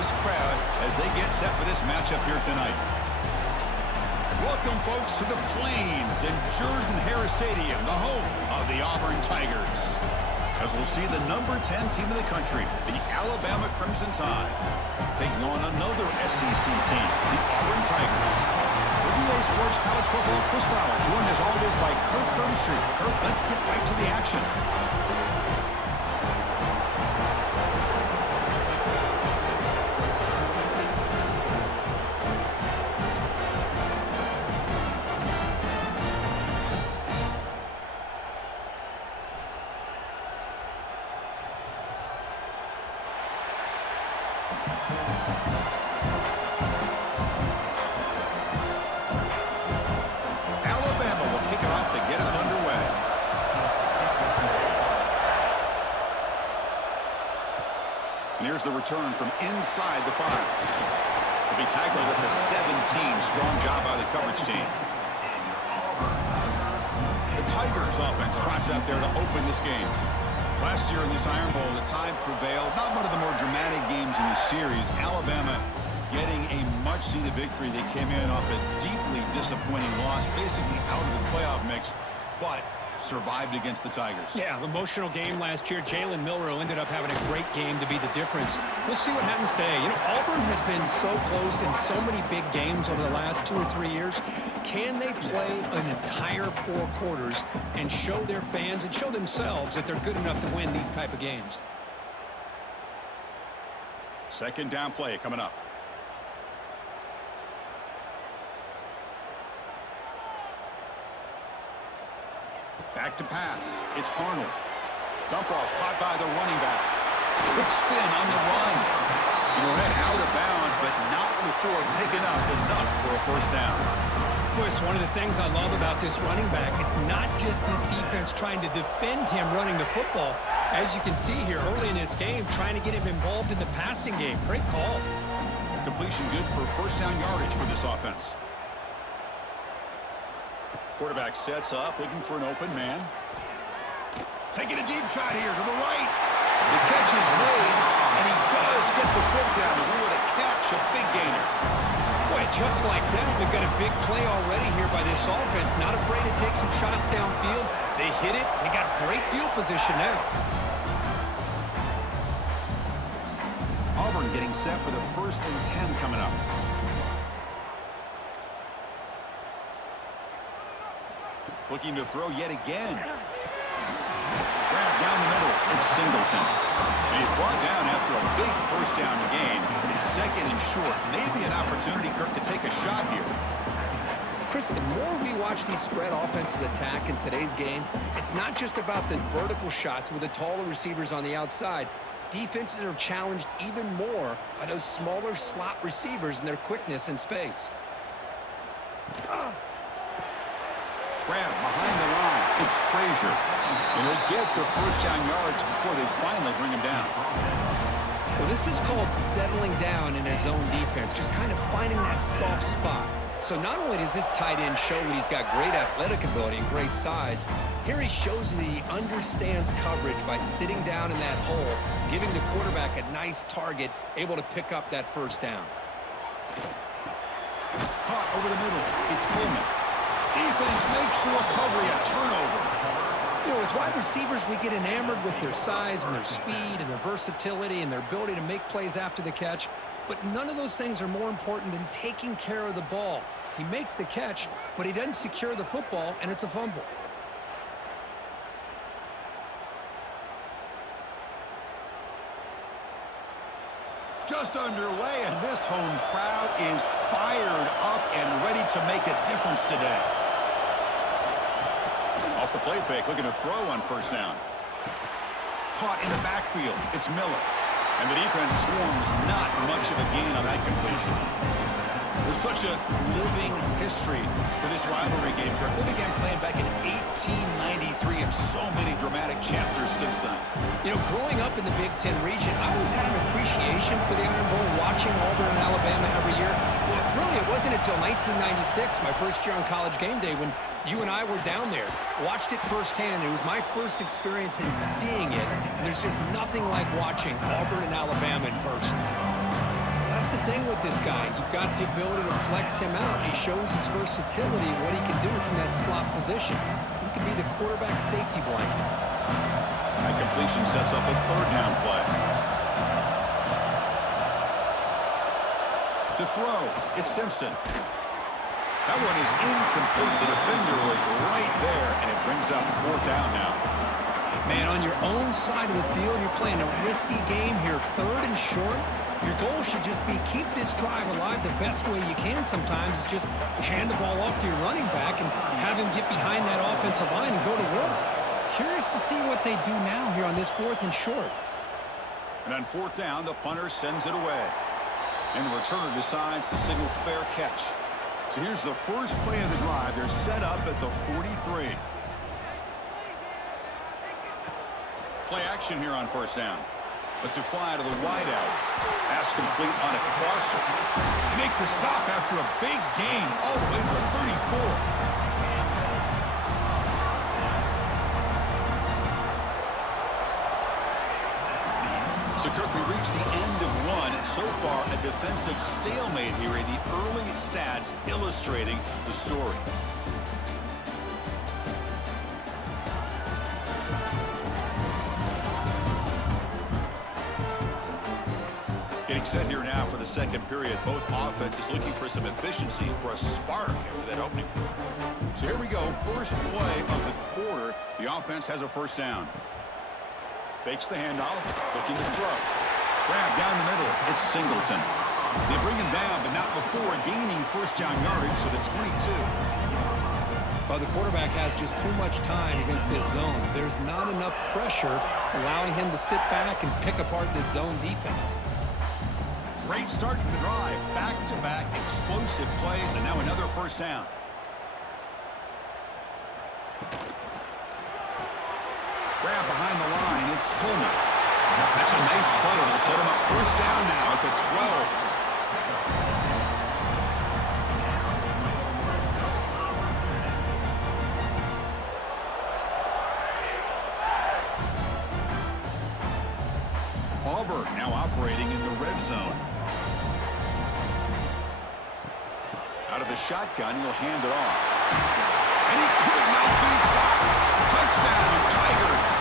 this crowd as they get set for this matchup here tonight. Welcome, folks, to the Plains and Jordan-Hare Stadium, the home of the Auburn Tigers. As we'll see the number 10 team in the country, the Alabama Crimson Tide, taking on another SEC team, the Auburn Tigers. For UA Sports College Football, Chris Fowler, joined as always by Kirk Hermstreet. Kirk, let's get right to the action. Alabama will kick it off to get us underway. And here's the return from inside the 5. He'll be tackled at the 17. Strong job by the coverage team. The Tigers offense trots out there to open this game. Last year in this Iron Bowl, the Tide prevailed. Not one of the more dramatic games in the series. Alabama getting a much-needed victory. They came in off a deeply disappointing loss, basically out of the playoff mix, but survived against the Tigers. Yeah, emotional game last year. Jalen Milroe ended up having a great game to be the difference. We'll see what happens today. You know, Auburn has been so close in so many big games over the last 2 or 3 years. Can they play an entire 4 quarters and show their fans and show themselves that they're good enough to win these type of games? Second down play coming up. Back to pass. It's Arnold. Dump off caught by the running back. Quick spin on the run. He'll head out of bounds, but not before picking up enough for a first down. Boy, it's one of the things I love about this running back. It's not just this defense trying to defend him running the football. As you can see here early in this game, trying to get him involved in the passing game. Great call. Completion good for first down yardage for this offense. Quarterback sets up, looking for an open man. Taking a deep shot here to the right. The catch is made, and he does get the foot down to rule it a catch, a big gainer. Boy, just like that, we've got a big play already here by this offense. Not afraid to take some shots downfield. They hit it. They got great field position now. Auburn getting set for the 1st and 10 coming up. Looking to throw yet again. Grab down the middle. It's Singleton. And he's brought down after a big first down gain. It's 2nd and short. Maybe an opportunity, Kirk, to take a shot here. Chris, the more we watch these spread offenses attack in today's game, it's not just about the vertical shots with the taller receivers on the outside. Defenses are challenged even more by those smaller slot receivers and their quickness in space. Grab behind the line. It's Frazier. And he'll get the first down yards before they finally bring him down. Well, this is called settling down in his own defense, just kind of finding that soft spot. So not only does this tight end show that he's got great athletic ability and great size, here he shows that he understands coverage by sitting down in that hole, giving the quarterback a nice target, able to pick up that first down. Caught over the middle. It's Coleman. Defense makes the recovery a turnover. You know, as wide receivers, we get enamored with their size and their speed and their versatility and their ability to make plays after the catch. But none of those things are more important than taking care of the ball. He makes the catch, but he doesn't secure the football, and it's a fumble. Just underway, and this home crowd is fired up and ready to make a difference today. Off the play fake, looking to throw on first down. Caught in the backfield. It's Miller. And the defense swarms not much of a gain on that completion. There's such a living history to this rivalry game, Kirk. They began playing back in 1893 and so many dramatic chapters since then. You know, growing up in the Big Ten region, I always had an appreciation for the Iron Bowl, watching Auburn and Alabama every year. But really, it wasn't until 1996, my first year on College Game Day, when you and I were down there, watched it firsthand. It was my first experience in seeing it, and there's just nothing like watching Auburn and Alabama in person. That's the thing with this guy. You've got the ability to flex him out. He shows his versatility, what he can do from that slot position. He can be the quarterback safety blanket. That completion sets up a third down play. To throw, it's Simpson. That one is incomplete. The defender was right there, and it brings up fourth down now. Man, on your own side of the field, you're playing a risky game here. Third and short. Your goal should just be keep this drive alive the best way you can sometimes is just hand the ball off to your running back and have him get behind that offensive line and go to work. Curious to see what they do now here on this fourth and short. And on fourth down, the punter sends it away. And the returner decides to signal fair catch. So here's the first play of the drive. They're set up at the 43. Play action here on first down. Let's it fly to the wideout. Pass complete on a crosser. They make the stop after a big gain all the way to the 34. So, Kirk, we reached the end of one. So far, a defensive stalemate here. The early stats illustrating the story. Getting set here now for the second period. Both offenses looking for some efficiency, for a spark after that opening quarter. So here we go. First play of the quarter. The offense has a first down. Fakes the handoff, looking to throw. Grab down the middle. It's Singleton. They bring him down, but not before gaining first down yardage to the 22. Well, the quarterback has just too much time against this zone. There's not enough pressure to allowing him to sit back and pick apart this zone defense. Great start to the drive. Back-to-back explosive plays, and now another first down. Grab behind the line. It's Coleman. That's a nice play. It'll set him up first down now at the 12. Auburn now operating in the red zone. Out of the shotgun, he'll hand it off. And he could not be stopped. Touchdown, Tigers.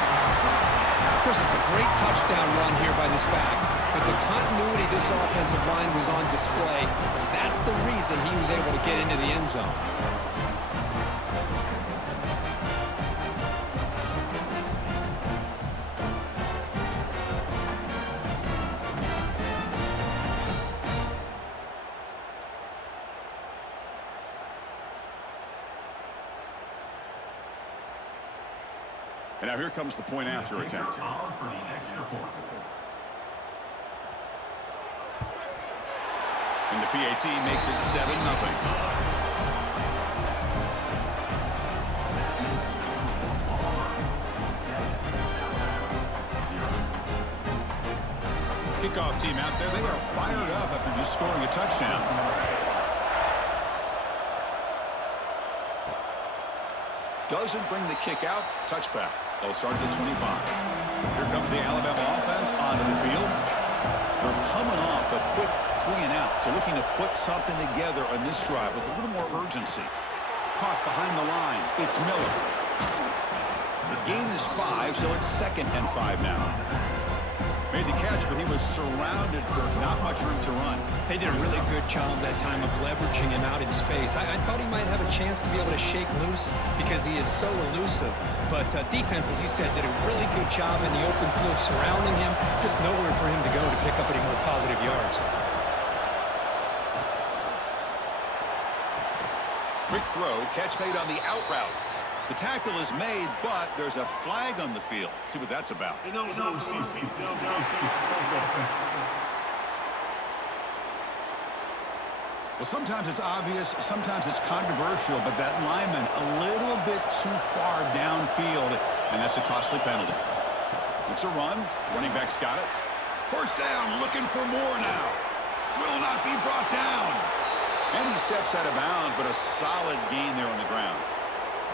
Of course, it's a great touchdown run here by this back, but the continuity of this offensive line was on display. That's the reason he was able to get into the end zone. And now here comes the point after attempt. And the PAT makes it 7-0. Kickoff team out there, they are fired up after just scoring a touchdown. Doesn't bring the kick out. Touchback. They'll start at the 25. Here comes the Alabama offense onto the field. They're coming off a quick 3-and-out, so looking to put something together on this drive with a little more urgency. Caught behind the line. It's Miller. The gain is 5, so it's 2nd and 5 now. Made the catch, but he was surrounded, Kirk. Not much room to run. They did a really good job that time of leveraging him out in space. I thought he might have a chance to be able to shake loose because he is so elusive. But defense, as you said, did a really good job in the open field surrounding him. Just nowhere for him to go to pick up any more positive yards. Quick throw, catch made on the out route. The tackle is made, but there's a flag on the field. Let's see what that's about. Well, sometimes it's obvious, sometimes it's controversial, but that lineman a little bit too far downfield, and that's a costly penalty. It's a run. Running back's got it. First down, looking for more now. Will not be brought down. And he steps out of bounds, but a solid gain there on the ground.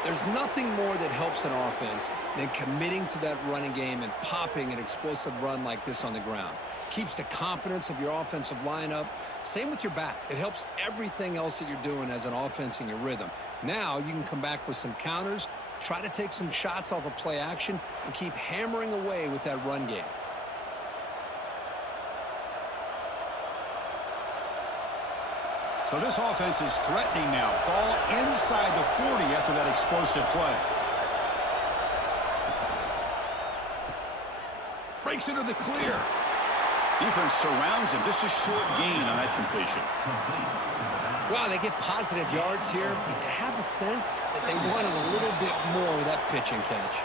There's nothing more that helps an offense than committing to that running game and popping an explosive run like this on the ground. Keeps the confidence of your offensive lineup. Same with your back. It helps everything else that you're doing as an offense in your rhythm. Now you can come back with some counters, try to take some shots off of play action, and keep hammering away with that run game. So this offense is threatening now. Ball inside the 40 after that explosive play. Breaks into the clear. Defense surrounds him. Just a short gain on that completion. Wow, they get positive yards here. You have a sense that they wanted a little bit more with that pitch and catch.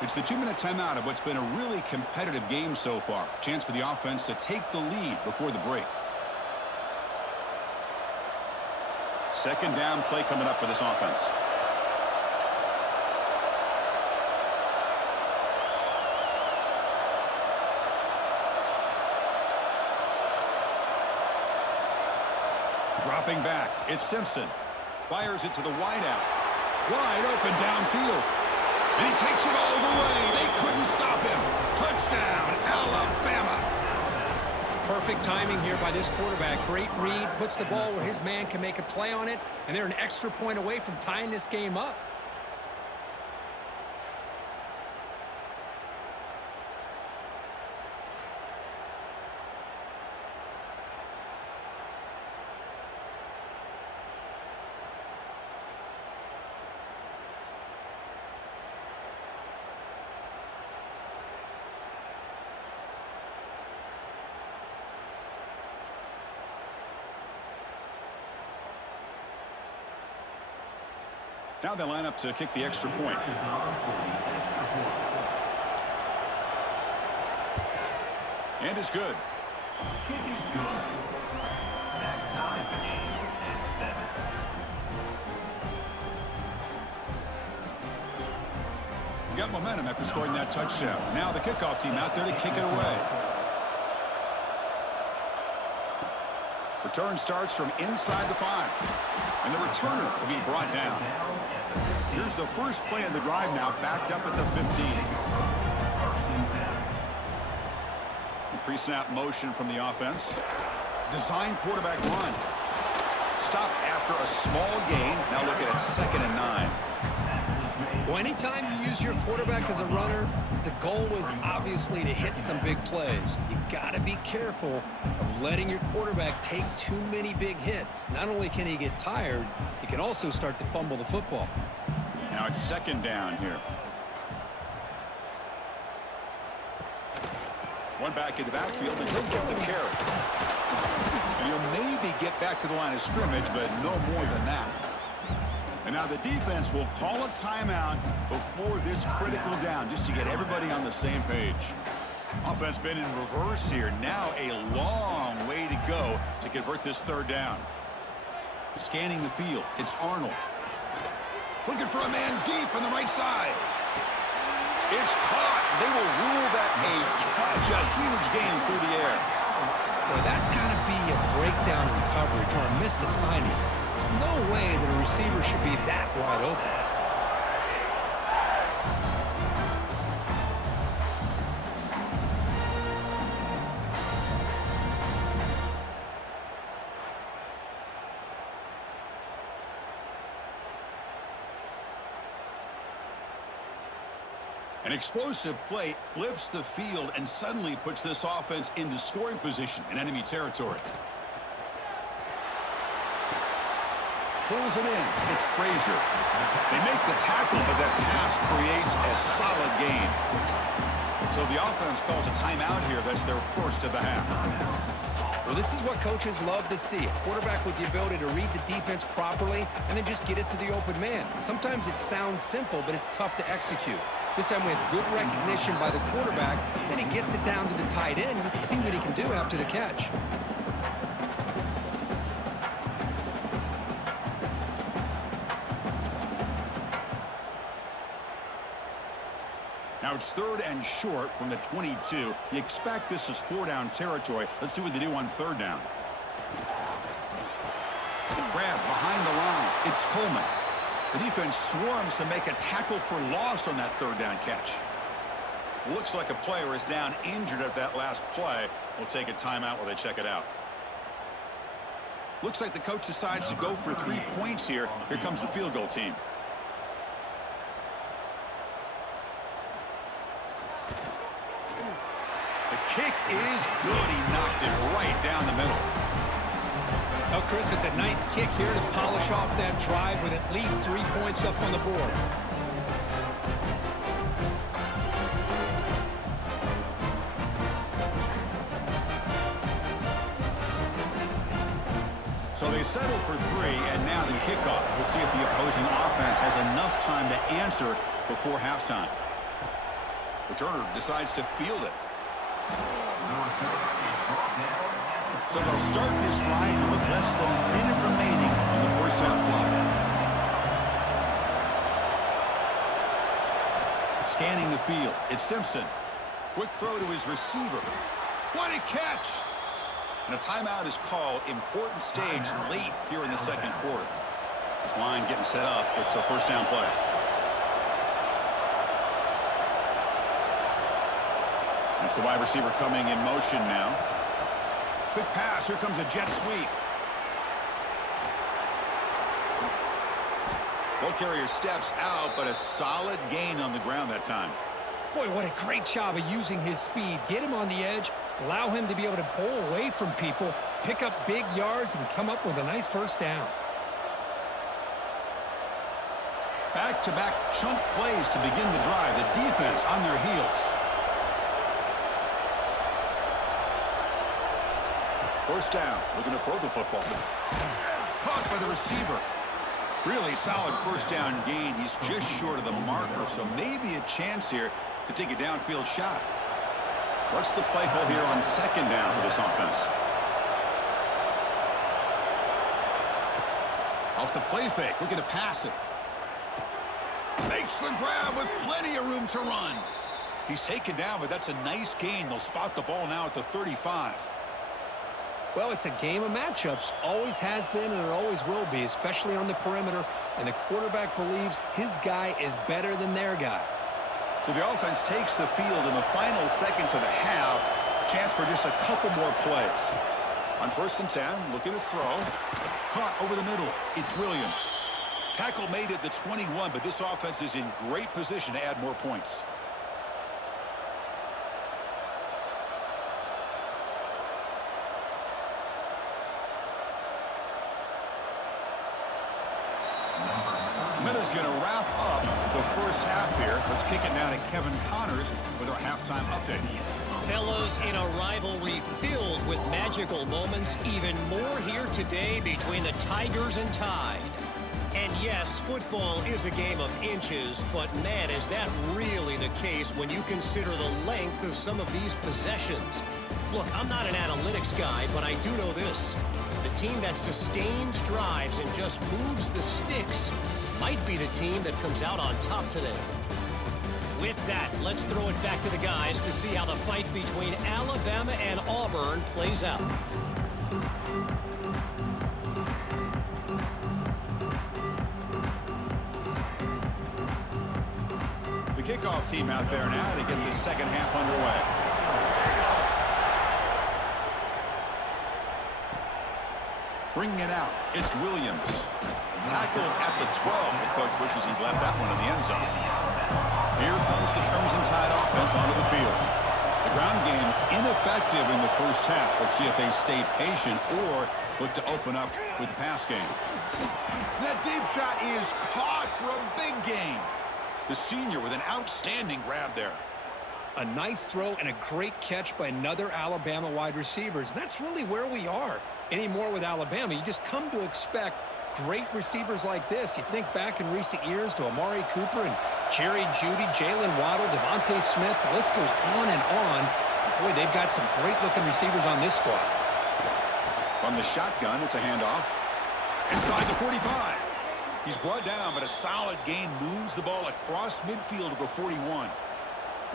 It's the 2-minute timeout of what's been a really competitive game so far. Chance for the offense to take the lead before the break. Second down play coming up for this offense. Dropping back, it's Simpson. Fires it to the wideout. Wide open downfield. And he takes it all the way. They couldn't stop him. Touchdown, Alabama. Perfect timing here by this quarterback. Great read, puts the ball where his man can make a play on it, and they're an extra point away from tying this game up. Now they line up to kick the extra point. And it's good. You got momentum after scoring that touchdown. Now the kickoff team out there to kick it away. Return starts from inside the 5. And the returner will be brought down. Here's the first play of the drive now, backed up at the 15. Pre-snap motion from the offense. Design quarterback run. Stop after a small gain. Now looking at 2nd and 9. Well, anytime you use your quarterback as a runner, the goal is obviously to hit some big plays. You got to be careful of letting your quarterback take too many big hits. Not only can he get tired, he can also start to fumble the football. Now it's 2nd down here. One back in the backfield, and he'll get the carry. And he'll maybe get back to the line of scrimmage, but no more than that. And now the defense will call a timeout before this critical down, just to get everybody on the same page. Offense been in reverse here. Now a long way to go to convert this 3rd down. Scanning the field, it's Arnold. Looking for a man deep on the right side. It's caught. They will rule that a catch, a huge gain through the air. Well, that's got to be a breakdown in coverage or a missed assignment. There's no way that a receiver should be that wide open. An explosive play flips the field and suddenly puts this offense into scoring position in enemy territory. Pulls it in. It's Frazier. They make the tackle, but that pass creates a solid gain. So the offense calls a timeout here. That's their first of the half. Well, this is what coaches love to see. A quarterback with the ability to read the defense properly and then just get it to the open man. Sometimes it sounds simple, but it's tough to execute. This time we have good recognition by the quarterback. Then he gets it down to the tight end. You can see what he can do after the catch. Now it's 3rd and short from the 22. You expect this is 4-down territory. Let's see what they do on 3rd down. Grab behind the line. It's Coleman. The defense swarms to make a tackle for loss on that third down catch. Looks like a player is down injured at that last play. We'll take a timeout while they check it out. Looks like the coach decides to go for 3 points here. Here comes the field goal team. The kick is good. He knocked it right down the middle. Oh, Chris, it's a nice kick here to polish off that drive with at least 3 points up on the board. So they settle for 3, and now the kickoff. We'll see if the opposing offense has enough time to answer before halftime. Returner decides to field it. So they'll start this drive with less than a minute remaining on the first half clock. Scanning the field, it's Simpson. Quick throw to his receiver. What a catch! And a timeout is called. Important stage late here in the second quarter. This line getting set up. It's a first down play. That's the wide receiver coming in motion now. Quick pass. Here comes a jet sweep. Ball carrier steps out, but a solid gain on the ground that time. Boy, what a great job of using his speed. Get him on the edge, allow him to be able to pull away from people, pick up big yards, and come up with a nice first down. Back-to-back chunk plays to begin the drive. The defense on their heels. First down, looking to throw the football. Caught by the receiver. Really solid first down gain. He's just short of the marker, so maybe a chance here to take a downfield shot. What's the play call here on second down for this offense? Off the play fake, looking to pass it. Makes the grab with plenty of room to run. He's taken down, but that's a nice gain. They'll spot the ball now at the 35. Well, it's a game of matchups. Always has been and it always will be, especially on the perimeter. And the quarterback believes his guy is better than their guy. So the offense takes the field in the final seconds of the half. Chance for just a couple more plays. On 1st and 10, looking to throw. Caught over the middle. It's Williams. Tackle made at the 21, but this offense is in great position to add more points. Miller's going to wrap up the first half here. Let's kick it now to Kevin Connors with our halftime update. Fellows, in a rivalry filled with magical moments, even more here today between the Tigers and Tide. And yes, football is a game of inches, but man, is that really the case when you consider the length of some of these possessions. Look, I'm not an analytics guy, but I do know this. The team that sustains drives and just moves the sticks might be the team that comes out on top today. With that, let's throw it back to the guys to see how the fight between Alabama and Auburn plays out. The kickoff team out there now to get this second half underway. Bringing it out, it's Williams. Tackled at the 12. The coach wishes he'd left that one in the end zone. Here comes the Crimson Tide offense onto the field. The ground game ineffective in the first half. Let's see if they stay patient or look to open up with the pass game. That deep shot is caught for a big gain. The senior with an outstanding grab there. A nice throw and a great catch by another Alabama wide receiver. And that's really where we are. Anymore with Alabama, you just come to expect great receivers like this. You think back in recent years to Amari Cooper and Jerry Jeudy, Jalen Waddle, Devontae Smith. The list goes on and on. Boy, they've got some great-looking receivers on this squad. From the shotgun, it's a handoff. Inside the 45. He's brought down, but a solid gain moves the ball across midfield to the 41.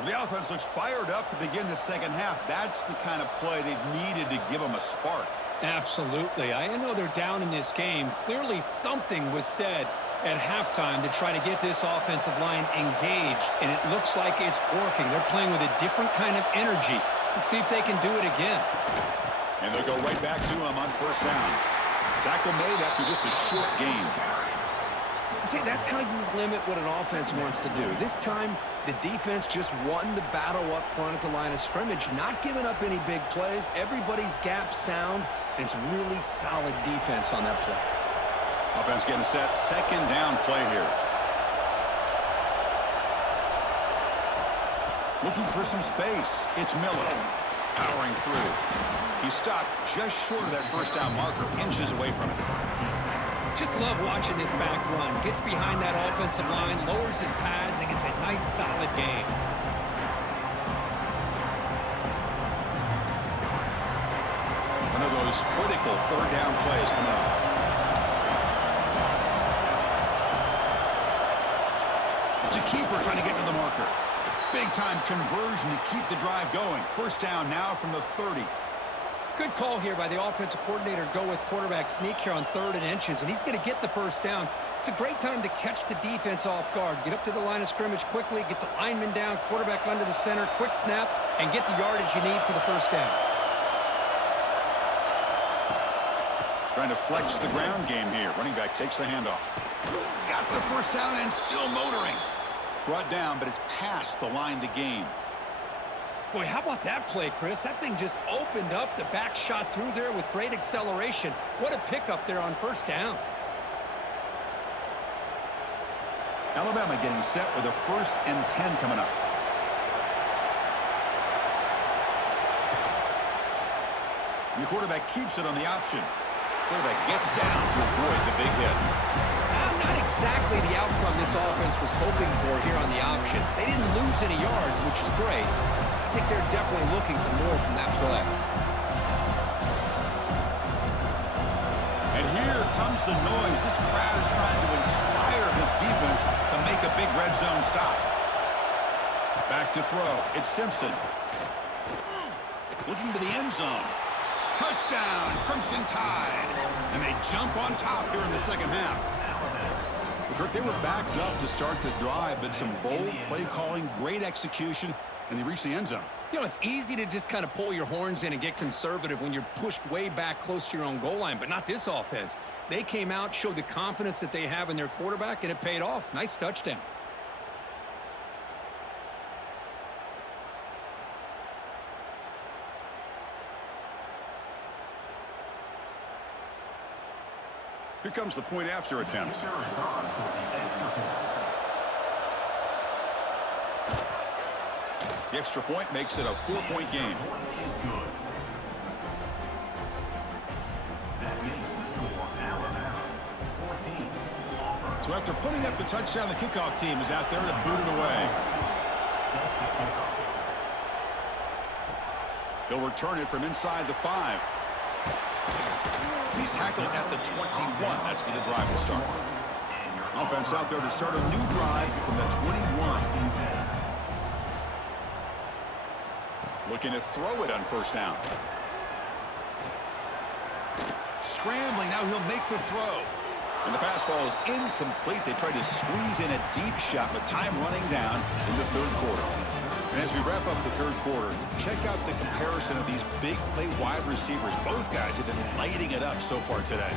The offense looks fired up to begin the second half. That's the kind of play they've needed to give them a spark. Absolutely. I know they're down in this game. Clearly something was said at halftime to try to get this offensive line engaged, and it looks like it's working. They're playing with a different kind of energy. Let's see if they can do it again. And they'll go right back to him on first down. Tackle made after just a short gain. See, that's how you limit what an offense wants to do. This time, the defense just won the battle up front at the line of scrimmage, not giving up any big plays. Everybody's gap sound, and it's really solid defense on that play. Offense getting set. Second down play here. Looking for some space. It's Miller. Powering through. He stopped just short of that first down marker, inches away from it. Just love watching this back run. Gets behind that offensive line, lowers his pads, and gets a nice, solid gain. One of those critical third down plays coming up. It's a keeper trying to get to the marker. Big-time conversion to keep the drive going. First down now from the 30. Good call here by the offensive coordinator. Go with quarterback sneak here on 3rd and inches, and he's going to get the first down. It's a great time to catch the defense off guard. Get up to the line of scrimmage quickly, get the lineman down, quarterback under the center, quick snap, and get the yardage you need for the first down. Trying to flex the ground game here. Running back takes the handoff. He's got the first down and still motoring. Brought down, but it's past the line to gain. Boy, how about that play, Chris? That thing just opened up. The back shot through there with great acceleration. What a pickup there on first down. Alabama getting set with a 1st and 10 coming up. And the quarterback keeps it on the option. Quarterback gets down to avoid the big hit. Not exactly the outcome this offense was hoping for here on the option. They didn't lose any yards, which is great. I think they're definitely looking for more from that play. And here comes the noise. This crowd is trying to inspire this defense to make a big red zone stop. Back to throw. It's Simpson. Looking to the end zone. Touchdown, Crimson Tide. And they jump on top here in the second half. Kirk, they were backed up to start the drive, but some bold play calling, great execution, and they reached the end zone. You know, it's easy to just kind of pull your horns in and get conservative when you're pushed way back close to your own goal line, but not this offense. They came out, showed the confidence that they have in their quarterback, and it paid off. Nice touchdown. Here comes the point after attempt. The extra point makes it a 4-point game. So after putting up the touchdown, the kickoff team is out there to boot it away. They'll return it from inside the 5. He's tackled at the 21. That's where the drive will start. Offense out there to start a new drive from the 21. Looking to throw it on first down. Scrambling. Now he'll make the throw. And the pass ball is incomplete. They tried to squeeze in a deep shot, but time running down in the 3rd quarter. And as we wrap up the 3rd quarter, check out the comparison of these big play wide receivers. Both guys have been lighting it up so far today.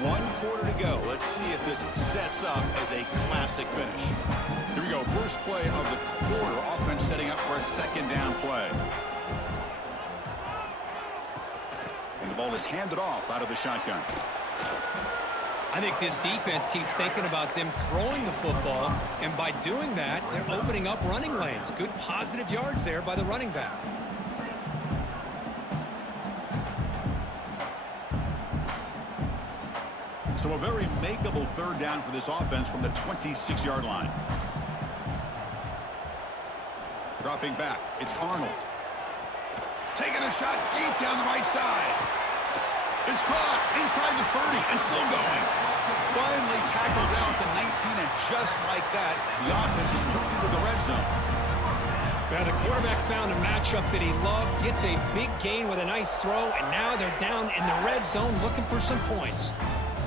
One quarter to go. Let's see if this sets up as a classic finish. Here we go. First play of the quarter. Offense setting up for a 2nd down play. And the ball is handed off out of the shotgun. I think this defense keeps thinking about them throwing the football, and by doing that, they're opening up running lanes. Good positive yards there by the running back. So a very makeable 3rd down for this offense from the 26-yard line. Dropping back, it's Arnold. Taking a shot deep down the right side. It's caught inside the 30 and still going. Finally tackled down at the 19, and just like that, the offense has moved into the red zone. Now, the quarterback found a matchup that he loved, gets a big gain with a nice throw, and now they're down in the red zone looking for some points.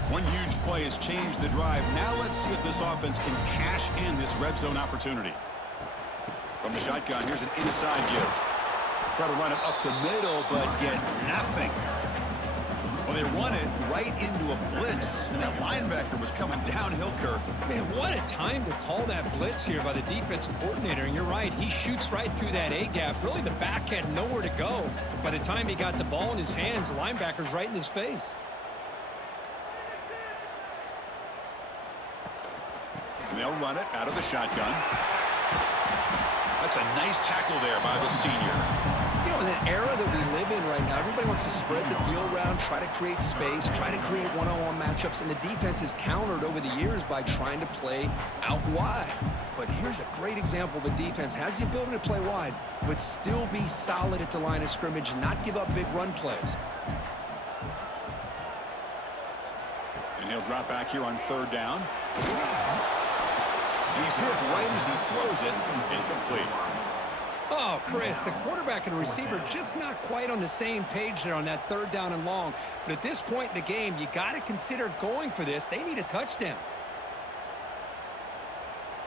One huge play has changed the drive. Now let's see if this offense can cash in this red zone opportunity. From the shotgun, here's an inside give. Try to run it up the middle, but get nothing. Well, they run it right into a blitz, and that linebacker was coming downhill, Kirk. Man, what a time to call that blitz here by the defensive coordinator. And you're right, he shoots right through that A-gap. Really, the back had nowhere to go. By the time he got the ball in his hands, the linebacker's right in his face. And they'll run it out of the shotgun. That's a nice tackle there by the senior. You know, in an era that we live in right now, everybody wants to spread the field around, try to create space, try to create one-on-one matchups, and the defense is countered over the years by trying to play out wide. But here's a great example of a defense has the ability to play wide, but still be solid at the line of scrimmage, not give up big run plays. And he'll drop back here on third down. He's hit right as he throws it, incomplete. Oh, Chris, the quarterback and the receiver just not quite on the same page there on that third down and long. But at this point in the game, you got to consider going for this. They need a touchdown.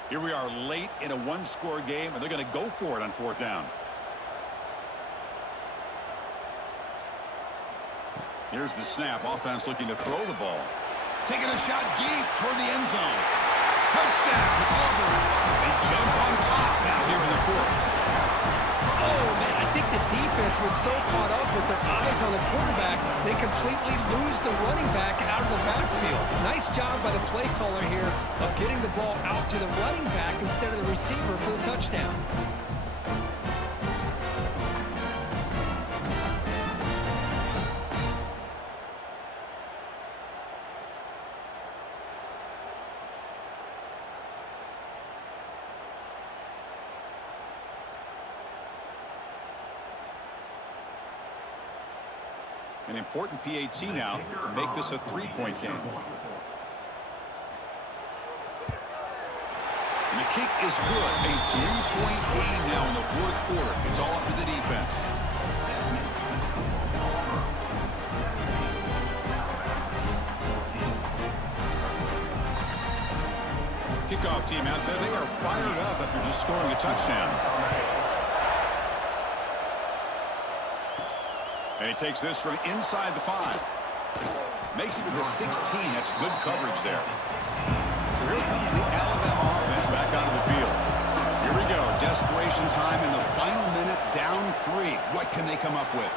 Here we are late in a one-score game, and they're going to go for it on fourth down. Here's the snap. Offense looking to throw the ball. Taking a shot deep toward the end zone. Touchdown, Auburn. They jump on top now here in the fourth. Oh, man, I think the defense was so caught up with their eyes on the quarterback, they completely lose the running back out of the backfield. Nice job by the play caller here of getting the ball out to the running back instead of the receiver for the touchdown. An important PAT now to make this a three-point game. And the kick is good. A three-point game now in the fourth quarter. It's all up to the defense. Kickoff team out there. They are fired up after just scoring a touchdown. And he takes this from inside the 5. Makes it to the 16. That's good coverage there. So here comes the Alabama offense back onto the field. Here we go. Desperation time in the final minute. Down 3. What can they come up with?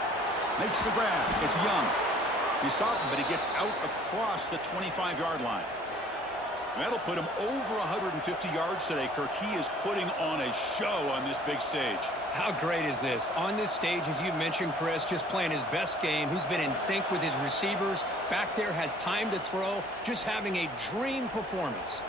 Makes the grab. It's Young. He's stopped, but he gets out across the 25-yard line. And that'll put him over 150 yards today, Kirk. He is putting on a show on this big stage. How great is this? On this stage, as you mentioned, Chris, just playing his best game. He's been in sync with his receivers. Back there, has time to throw. Just having a dream performance.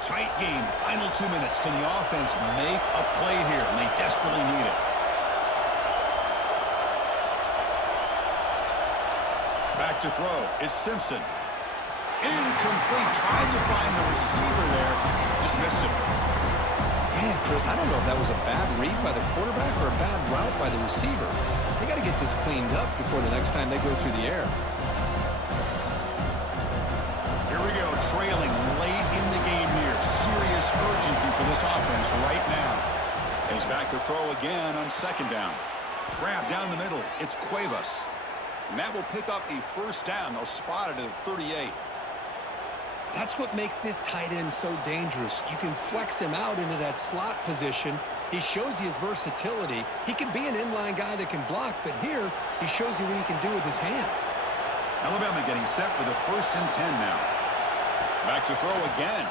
Tight game. Final 2 minutes. Can the offense make a play here? And they desperately need it. Back to throw. It's Simpson. Incomplete. Trying to find the receiver there. Just missed him. Man, Chris, I don't know if that was a bad read by the quarterback or a bad route by the receiver. They got to get this cleaned up before the next time they go through the air. Here we go. Trailing late in the game here. Serious urgency for this offense right now. And he's back to throw again on second down. Grab down the middle. It's Cuevas. And that will pick up a first down. They'll spot it at 38. That's what makes this tight end so dangerous. You can flex him out into that slot position. He shows you his versatility. He can be an inline guy that can block, but here he shows you what he can do with his hands. Alabama getting set for the 1st and 10 now. Back to throw again.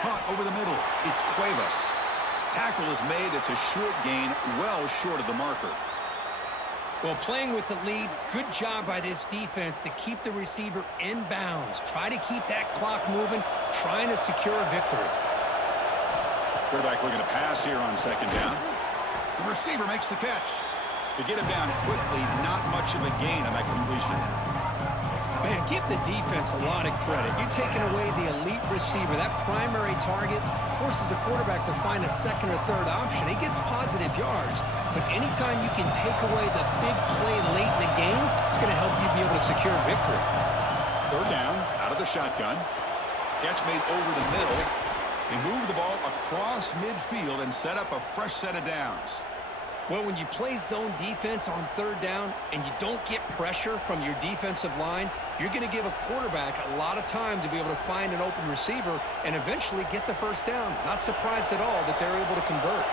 Caught over the middle. It's Cuevas. Tackle is made. It's a short gain, well short of the marker. Well, playing with the lead, good job by this defense to keep the receiver in bounds. Try to keep that clock moving, trying to secure a victory. Quarterback looking to pass here on second down. The receiver makes the catch. To get him down quickly, not much of a gain on that completion. Man, give the defense a lot of credit. You're taking away the elite receiver. That primary target forces the quarterback to find a second or third option. He gets positive yards, but anytime you can take away the big play late in the game, it's going to help you be able to secure victory. Third down, out of the shotgun. Catch made over the middle. They move the ball across midfield and set up a fresh set of downs. Well, when you play zone defense on third down and you don't get pressure from your defensive line, you're going to give a quarterback a lot of time to be able to find an open receiver and eventually get the first down. Not surprised at all that they're able to convert.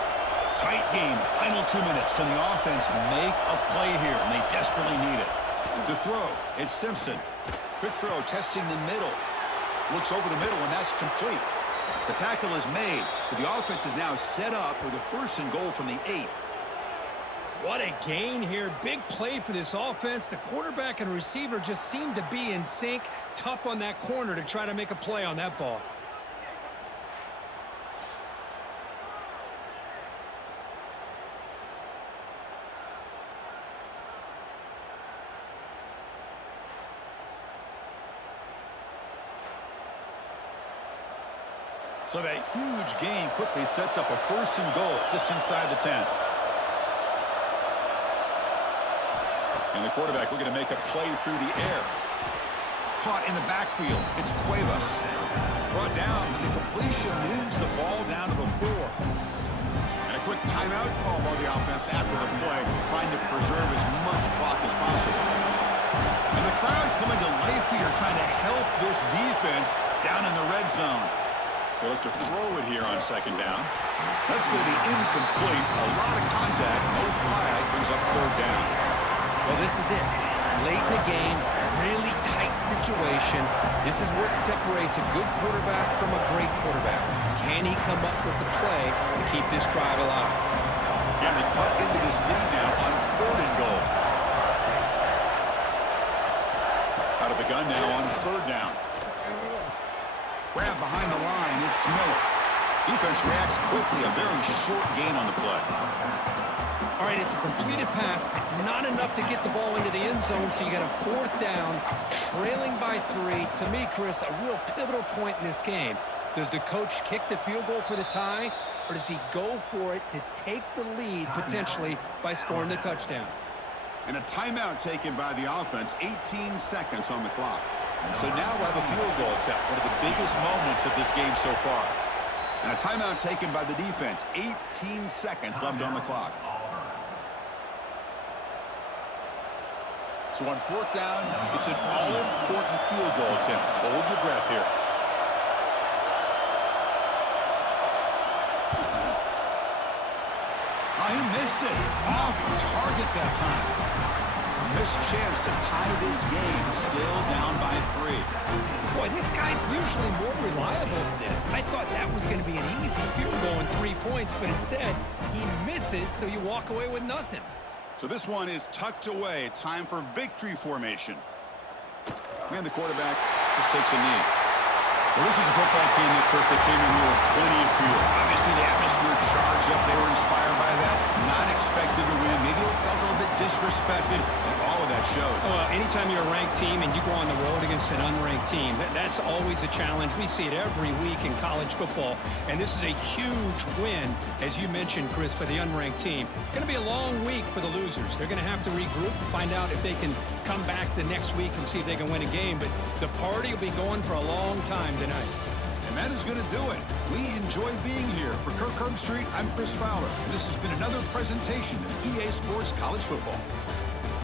Tight game, final 2 minutes. Can the offense make a play here? And they desperately need it. To throw, it's Simpson. Quick throw, testing the middle. Looks over the middle, and that's complete. The tackle is made, but the offense is now set up with a 1st and goal from the 8. What a gain here. Big play for this offense. The quarterback and receiver just seem to be in sync. Tough on that corner to try to make a play on that ball. So that huge gain quickly sets up a 1st and goal just inside the 10. And the quarterback looking to make a play through the air. Caught in the backfield. It's Cuevas. Brought down, but the completion moves the ball down to the 4. And a quick timeout call by the offense after the play, trying to preserve as much clock as possible. And the crowd coming to life here, trying to help this defense down in the red zone. They look to throw it here on second down. That's going to be incomplete. A lot of contact, no flag, brings up third down. Well, this is it. Late in the game, really tight situation. This is what separates a good quarterback from a great quarterback. Can he come up with the play to keep this drive alive? And they cut into this lead now on 3rd and goal. Out of the gun now on 3rd down. Grab behind the line, it's Miller. Defense reacts quickly, a very short gain on the play. All right, it's a completed pass, but not enough to get the ball into the end zone, so you got a 4th down, trailing by 3. To me, Chris, a real pivotal point in this game. Does the coach kick the field goal for the tie, or does he go for it to take the lead, potentially, by scoring the touchdown? And a timeout taken by the offense, 18 seconds on the clock. So now we'll have a field goal attempt, one of the biggest moments of this game so far. And a timeout taken by the defense, 18 seconds left on the clock. So on 4th down, it's an all-important field goal attempt. Hold your breath here. Oh, he missed it. Off target that time. Missed chance to tie this game, still down by 3. Boy, this guy's usually more reliable than this. I thought that was going to be an easy field goal and 3 points, but instead, he misses, so you walk away with nothing. So this one is tucked away. Time for victory formation. And the quarterback just takes a knee. Well, this is a football team that came in here with plenty of fuel. Obviously, the atmosphere charged up. They were inspired by that. Not expected to win. Maybe it felt a little bit disrespected, and all of that showed. Well, anytime you're a ranked team and you go on the road against an unranked team, that's always a challenge. We see it every week in college football, and this is a huge win, as you mentioned, Chris, for the unranked team. Going to be a long week for the losers. They're going to have to regroup, find out if they can come back the next week and see if they can win a game. But the party will be going for a long time tonight. And that is going to do it. We enjoyed being here. For Kirk Herbstreit, I'm Chris Fowler, and this has been another presentation of EA Sports College Football.